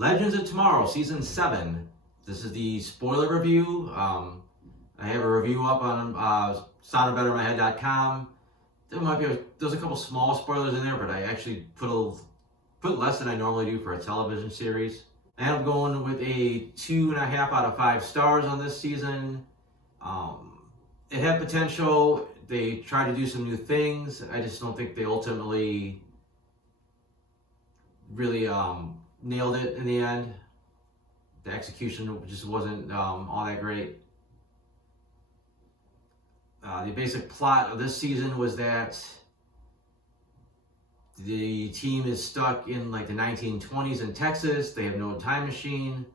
Legends of Tomorrow, Season 7. This is the spoiler review. I have a review up on soundedbettermyhead.com. There's a couple small spoilers in there, but I actually put less than I normally do for a television series. And I'm going with a 2.5 out of 5 stars on this season. It had potential. They tried to do some new things. I just don't think they ultimately really nailed it in the end. The execution just wasn't all that great. The basic plot of this season was that the team is stuck in like the 1920s in Texas. They have no time machine.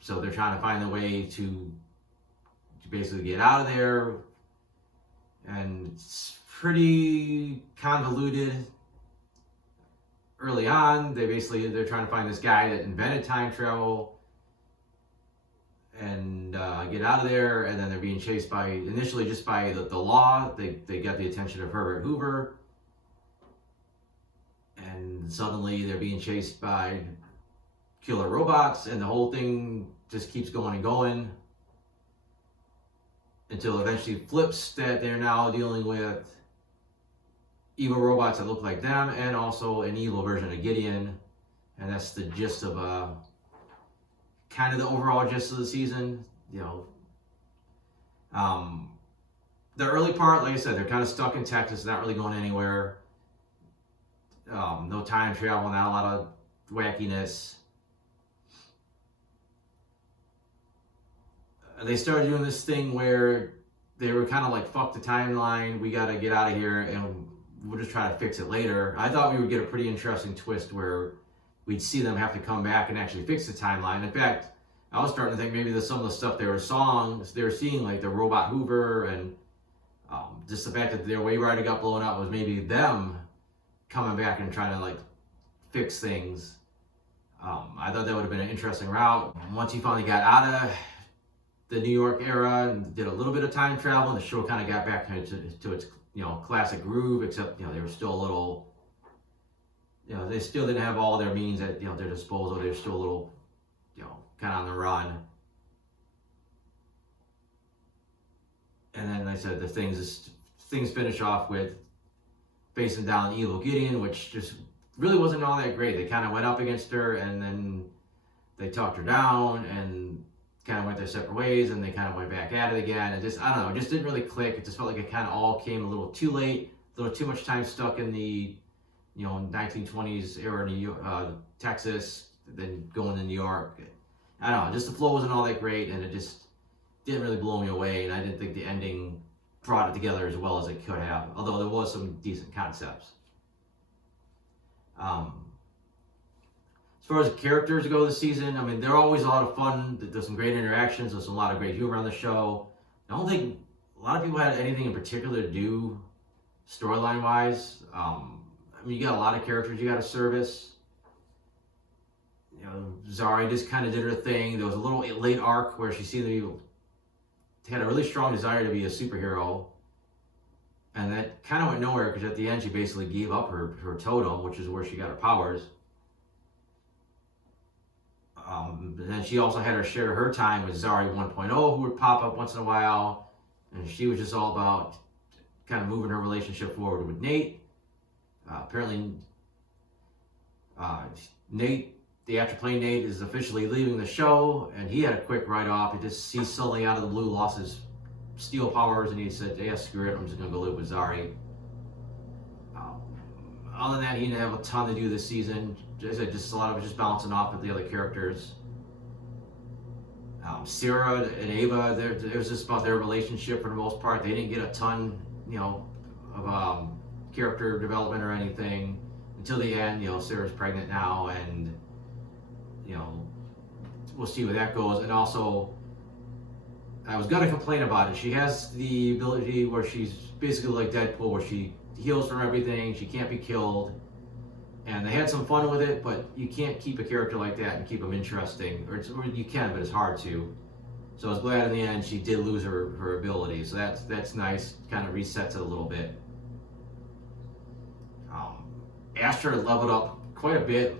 So they're trying to find a way to basically get out of there. And it's pretty convoluted. Early on, they're trying to find this guy that invented time travel and get out of there, and then they're being chased initially just by the law. They got the attention of Herbert Hoover, and suddenly they're being chased by killer robots, and the whole thing just keeps going and going until eventually flips that they're now dealing with evil robots that look like them, and also an evil version of Gideon. And that's the gist of kind of the overall gist of the season. The early part, like I said, they're kind of stuck in Texas, not really going anywhere. No time travel, not a lot of wackiness. They started doing this thing where they were kind of like, fuck the timeline, we gotta get out of here, and we'll just try to fix it later. I thought we would get a pretty interesting twist where we'd see them have to come back and actually fix the timeline. In fact, I was starting to think maybe some of the stuff they were seeing, like the robot Hoover, and just the fact that their Bayrod got blown up was maybe them coming back and trying to like fix things. I thought that would have been an interesting route. Once you finally got out of the New York era and did a little bit of time travel, and the show kind of got back to its classic groove, except they were still a little, they still didn't have all their means at their disposal. They were still a little, kind of on the run. And then, like I said, the things finish off with facing down evil Gideon, which just really wasn't all that great. They kind of went up against her, and then they talked her down, and kind of went their separate ways, and they kind of went back at it again. And just, I don't know, it just didn't really click. It just felt like it kind of all came a little too late, a little too much time stuck in the 1920s era Texas, then going to New York. I don't know, just the flow wasn't all that great, and it just didn't really blow me away, and I didn't think the ending brought it together as well as it could have, although there was some decent concepts. As far as the characters go this season, I mean, they're always a lot of fun. There's some great interactions. There's a lot of great humor on the show. I don't think a lot of people had anything in particular to do storyline-wise. I mean, you got a lot of characters you got to service. Zari just kind of did her thing. There was a little late arc where she seemed to had a really strong desire to be a superhero. And that kind of went nowhere, because at the end she basically gave up her totem, which is where she got her powers. And then she also had her share of her time with Zari 1.0, who would pop up once in a while. And she was just all about kind of moving her relationship forward with Nate. Apparently, Nate, the actor playing Nate, is officially leaving the show, and he had a quick write-off. He suddenly out of the blue lost his steel powers, and he said, yeah, screw it, I'm just going to go live with Zari. Other than that, he didn't have a ton to do this season. Just a lot of it just bouncing off with the other characters. Sarah and Ava, it was just about their relationship for the most part. They didn't get a ton, of character development or anything until the end. Sarah's pregnant now, and we'll see where that goes. And also, I was gonna complain about it. She has the ability where she's basically like Deadpool, where she heals from everything. She can't be killed. And they had some fun with it, but you can't keep a character like that and keep them interesting. Or you can, but it's hard to. So I was glad in the end she did lose her ability. So that's nice. Kind of resets it a little bit. Astra leveled up quite a bit,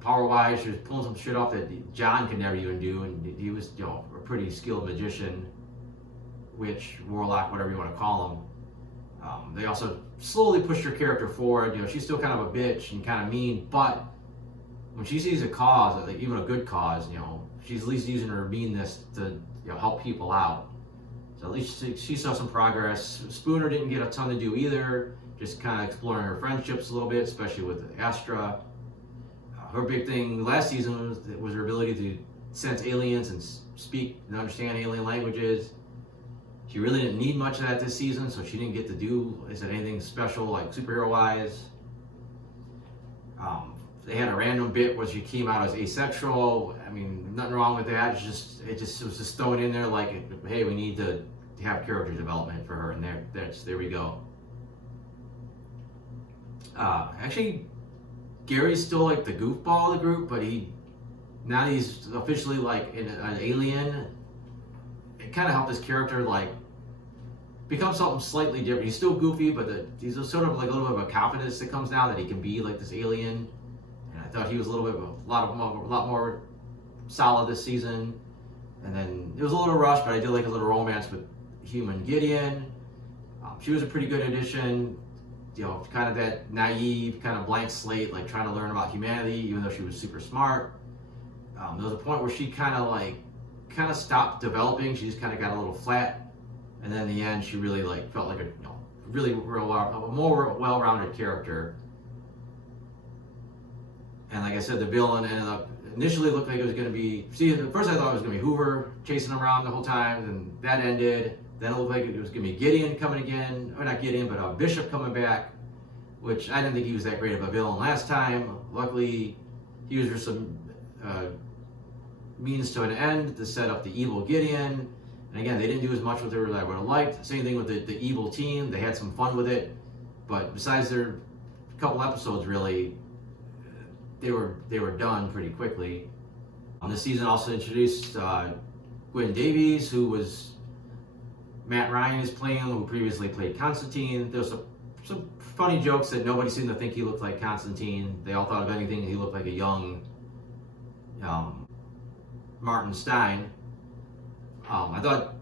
power-wise. She was pulling some shit off that John could never even do, and he was, a pretty skilled magician, witch, warlock, whatever you want to call him. They also slowly pushed her character forward. She's still kind of a bitch and kind of mean, but when she sees a cause, like even a good cause, she's at least using her meanness to help people out. So at least she saw some progress. Spooner didn't get a ton to do either, just kind of exploring her friendships a little bit, especially with Astra. Her big thing last season was her ability to sense aliens and speak and understand alien languages. She really didn't need much of that this season, so she didn't get to do, anything special like superhero-wise. They had a random bit where she came out as asexual. I mean, nothing wrong with that. It was just thrown in there like, hey, we need to have character development for her, and there we go. Actually, Gary's still like the goofball of the group, but now he's officially like an alien. It kind of helped his character like become something slightly different. He's still goofy, but he's sort of like a little bit of a confidence that comes now that he can be like this alien. And I thought he was a lot more solid this season. And then it was a little rushed, but I did like a little romance with Human Gideon. She was a pretty good addition. Kind of that naive, kind of blank slate, like trying to learn about humanity, even though she was super smart. There was a point where she kind of stopped developing. She just kind of got a little flat. And then in the end, she really felt like a more well-rounded character. And like I said, the villain ended up initially looked like it was going to be. See, at first I thought it was going to be Hoover chasing him around the whole time, and that ended. Then it looked like it was going to be Gideon coming again, or not Gideon, but Bishop coming back, which I didn't think he was that great of a villain last time. Luckily, he used for some means to an end to set up the evil Gideon. And again, they didn't do as much with her as I would have liked. Same thing with the evil team. They had some fun with it. But besides their couple episodes, really, they were done pretty quickly. This season also introduced Gwen Davies, who was Matt Ryan is playing, who previously played Constantine. There's some funny jokes that nobody seemed to think he looked like Constantine. They all thought, if anything, he looked like a young Martin Stein. I thought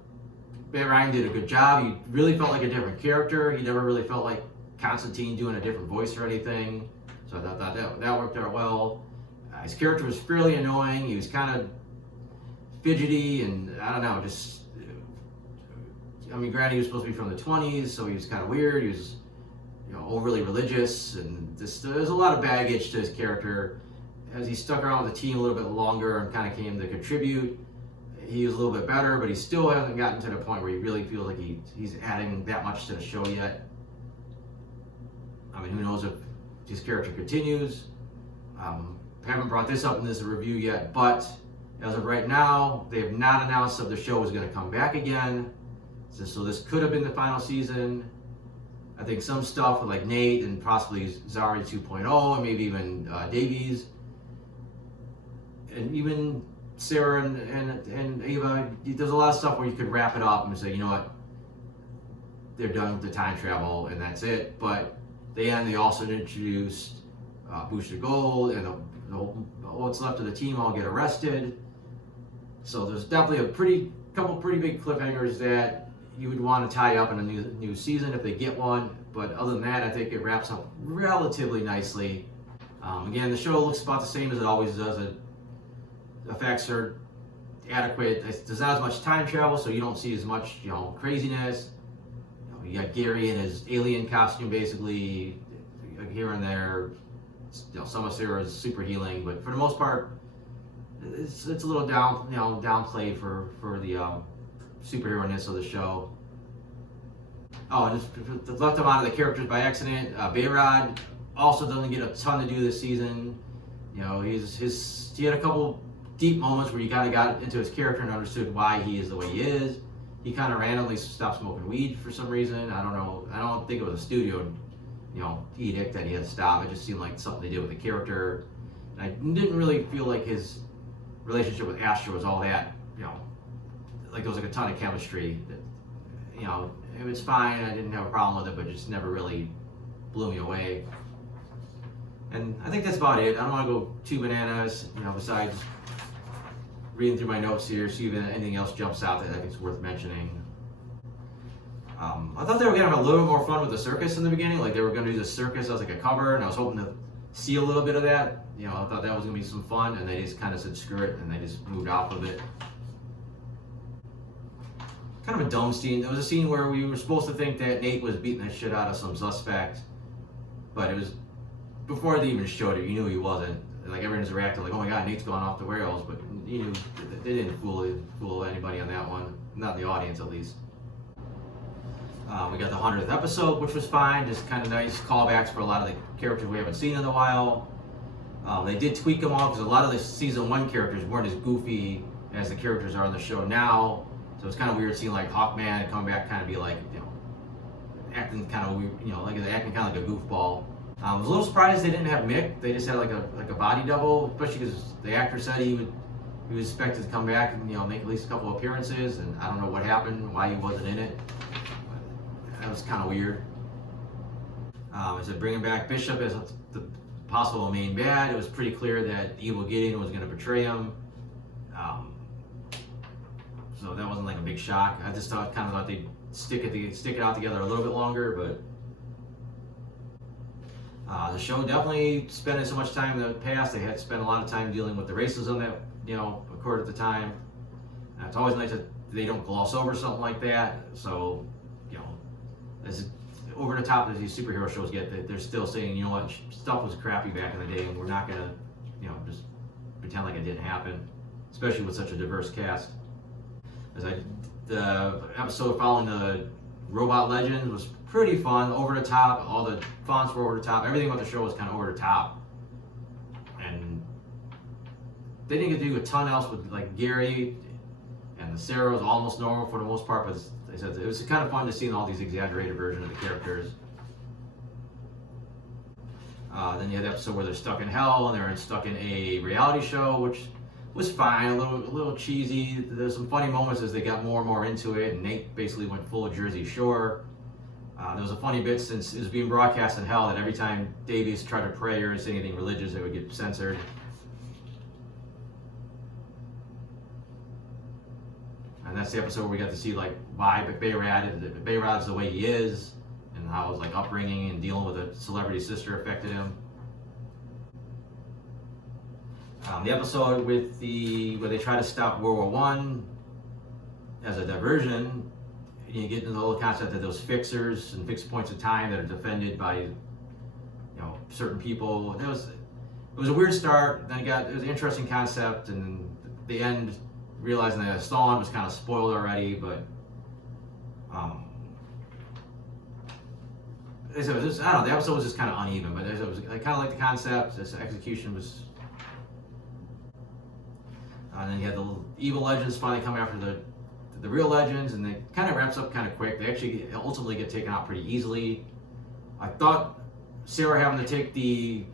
Matt Ryan did a good job. He really felt like a different character. He never really felt like Constantine doing a different voice or anything. So I thought that worked out well. His character was fairly annoying. He was kind of fidgety and I don't know, granted he was supposed to be from the 20s, so he was kind of weird. He was, overly religious, and there's a lot of baggage to his character. As he stuck around with the team a little bit longer and kind of came to contribute, he was a little bit better, but he still hasn't gotten to the point where he really feels like he's adding that much to the show yet. Who knows if his character continues. I haven't brought this up in this review yet, but as of right now, they have not announced if the show is going to come back again. So this could have been the final season. I think some stuff with like Nate and possibly Zari 2.0 and maybe even Davies and even Sarah and Ava. There's a lot of stuff where you could wrap it up and say, you know what, they're done with the time travel and that's it. But they also introduced Booster Gold and what's left of the team all get arrested. So there's definitely a couple pretty big cliffhangers that you would want to tie up in a new season if they get one. But other than that, I think it wraps up relatively nicely. Again, the show looks about the same as it always does. The effects are adequate. There's not as much time travel, so you don't see as much craziness. You got Gary in his alien costume, basically here and there. Some of Sarah's super healing, but for the most part, it's a little downplayed for the superhero-ness of the show. Oh, and just left him out of the characters by accident. Bayrod also doesn't get a ton to do this season. He had a couple deep moments where you kind of got into his character and understood why he is the way he is. He kind of randomly stopped smoking weed for some reason. I don't know. I don't think it was a studio, edict that he had to stop. It just seemed like something they did with the character. And I didn't really feel like his relationship with Astra was all that, like there was like a ton of chemistry. It was fine. I didn't have a problem with it, but it just never really blew me away. And I think that's about it. I don't want to go too bananas, besides reading through my notes here, see if anything else jumps out that I think is worth mentioning. I thought they were going to have a little bit more fun with the circus in the beginning. Like they were going to do the circus as like a cover, and I was hoping to see a little bit of that. I thought that was going to be some fun, and they just kind of said screw it, and they just moved off of it. Kind of a dumb scene. It was a scene where we were supposed to think that Nate was beating the shit out of some suspect, but it was before they even showed it. You knew he wasn't. Like everyone's reacting like, "Oh my God, Nate's gone off the rails," but you knew they didn't fool anybody on that one, not the audience at least. We got the 100th episode, which was fine, just kind of nice callbacks for a lot of the characters we haven't seen in a while. They did tweak them all because a lot of the season 1 characters weren't as goofy as the characters are on the show now. So it's kind of weird seeing like Hawkman come back, kind of be like, acting kind of weird, like acting kind of like a goofball. I was a little surprised they didn't have Mick. They just had like a body double, especially because the actor said he was expected to come back and make at least a couple appearances, and I don't know what happened, why he wasn't in it. That was kind of weird. I said bringing back Bishop as the possible main bad. It was pretty clear that Evil Gideon was going to betray him. So that wasn't like a big shock. I just thought they'd stick it out together a little bit longer, but the show definitely spending so much time in the past. They had to spend a lot of time dealing with the racism that occurred at the time. And it's always nice that they don't gloss over something like that. So as over the top as these superhero shows get, they're still saying, what, stuff was crappy back in the day, and we're not gonna, just pretend like it didn't happen, especially with such a diverse cast. The episode following the Robot Legends was pretty fun, over the top. All the fonts were over the top. Everything about the show was kind of over the top, and they didn't get to do a ton else with like Gary, and the Sarah was almost normal for the most part, but they said it was kind of fun to see all these exaggerated versions of the characters. Then you had the episode where they're stuck in hell and they're stuck in a reality show, which was fine, a little cheesy. There's some funny moments as they got more and more into it, and Nate basically went full of Jersey Shore. There was a funny bit since it was being broadcast in hell that every time Davies tried to pray or say anything religious, it would get censored. And that's the episode where we got to see like why Bayrod's the way he is, and how his like upbringing and dealing with a celebrity sister affected him. The episode where they try to stop World War I as a diversion, you get into the whole concept that those fixers and fixed points of time that are defended by certain people. It was a weird start. Then it was an interesting concept, and the end, realizing that Stalin was kind of spoiled already, but I don't know, the episode was just kind of uneven, but I kind of like the concept. This execution was, and then you had the evil legends finally come after the real legends, and it kind of wraps up kind of quick. They actually ultimately get taken out pretty easily. I thought Sarah having to take the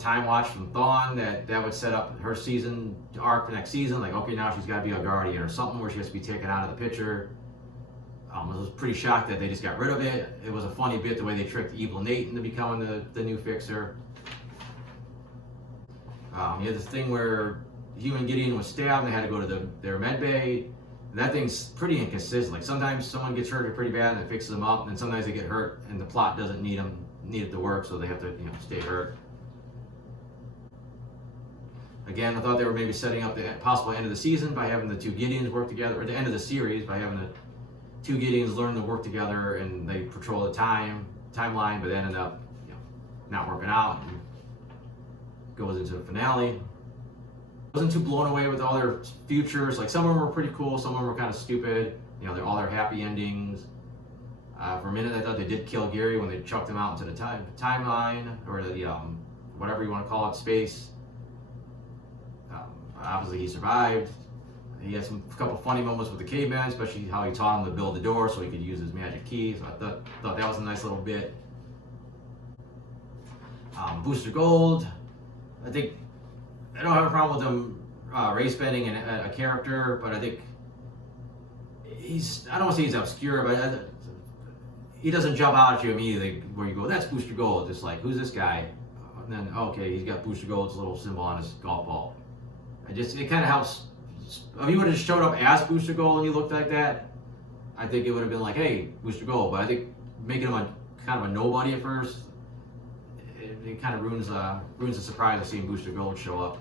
time watch from Thawne, that would set up her season arc for next season. Like, okay, now she's got to be a guardian or something where she has to be taken out of the picture. I was pretty shocked that they just got rid of it. It was a funny bit the way they tricked Evil Nate into becoming the new fixer. You had this thing where Human Gideon was stabbed and they had to go to their med bay. And that thing's pretty inconsistent. Like sometimes someone gets hurt pretty bad and it fixes them up, and then sometimes they get hurt and the plot doesn't need it to work, so they have to stay hurt. Again, I thought they were maybe setting up the possible end of the season by having the two Gideons work together, or the end of the series by having the two Gideons learn to work together and they patrol the timeline, but then end up not working out and goes into the finale. Wasn't too blown away with all their futures. Like some of them were pretty cool, some of them were kind of stupid. They're all their happy endings. For a minute, I thought they did kill Gary when they chucked him out into the timeline, or the whatever you want to call it, space. Obviously, he survived. He had a couple funny moments with the caveman, especially how he taught him to build the door so he could use his magic key. So I thought that was a nice little bit. Booster Gold, I think I don't have a problem with him race bending a character, but I think I don't want to say he's obscure, but he doesn't jump out at you immediately where you go, that's Booster Gold. Just like, who's this guy? and then okay, he's got Booster Gold's little symbol on his golf ball. It kind of helps. If you would have just showed up as Booster Gold and you looked like that, I think it would have been like, hey, Booster Gold. But I think making him a kind of a nobody at first, it kind of ruins the surprise of seeing Booster Gold show up.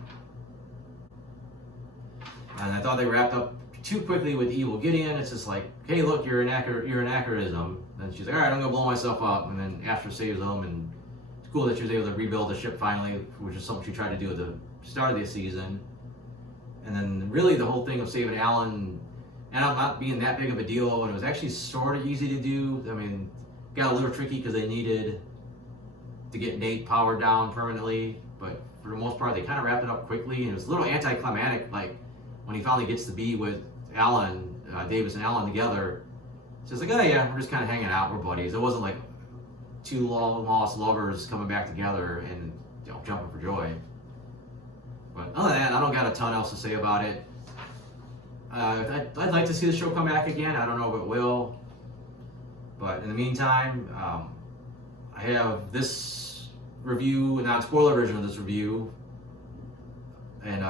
And I thought they wrapped up too quickly with Evil Gideon. It's just like, hey, look, you're an anachronism. And she's like, all right, I'm gonna blow myself up. And then Astra saves them, and it's cool that she was able to rebuild the ship finally, which is something she tried to do at the start of the season. And then really the whole thing of saving Alan, and I'm not being that big of a deal, and it was actually sort of easy to do. I mean, got a little tricky because they needed to get Nate powered down permanently, but for the most part, they kind of wrapped it up quickly, and it was a little anticlimactic, like when he finally gets to be with Alan, Davis and Alan together. It's just like, oh yeah, we're just kind of hanging out, we're buddies. It wasn't like two long-lost lovers coming back together and jumping for joy. But other than that, I don't got a ton else to say about it. I'd like to see the show come back again. I don't know if it will. But in the meantime, I have this review, non-spoiler version of this review, and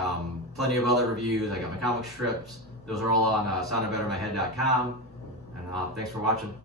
plenty of other reviews. I got my comic strips. Those are all on soundofbettermyhead.com. And thanks for watching.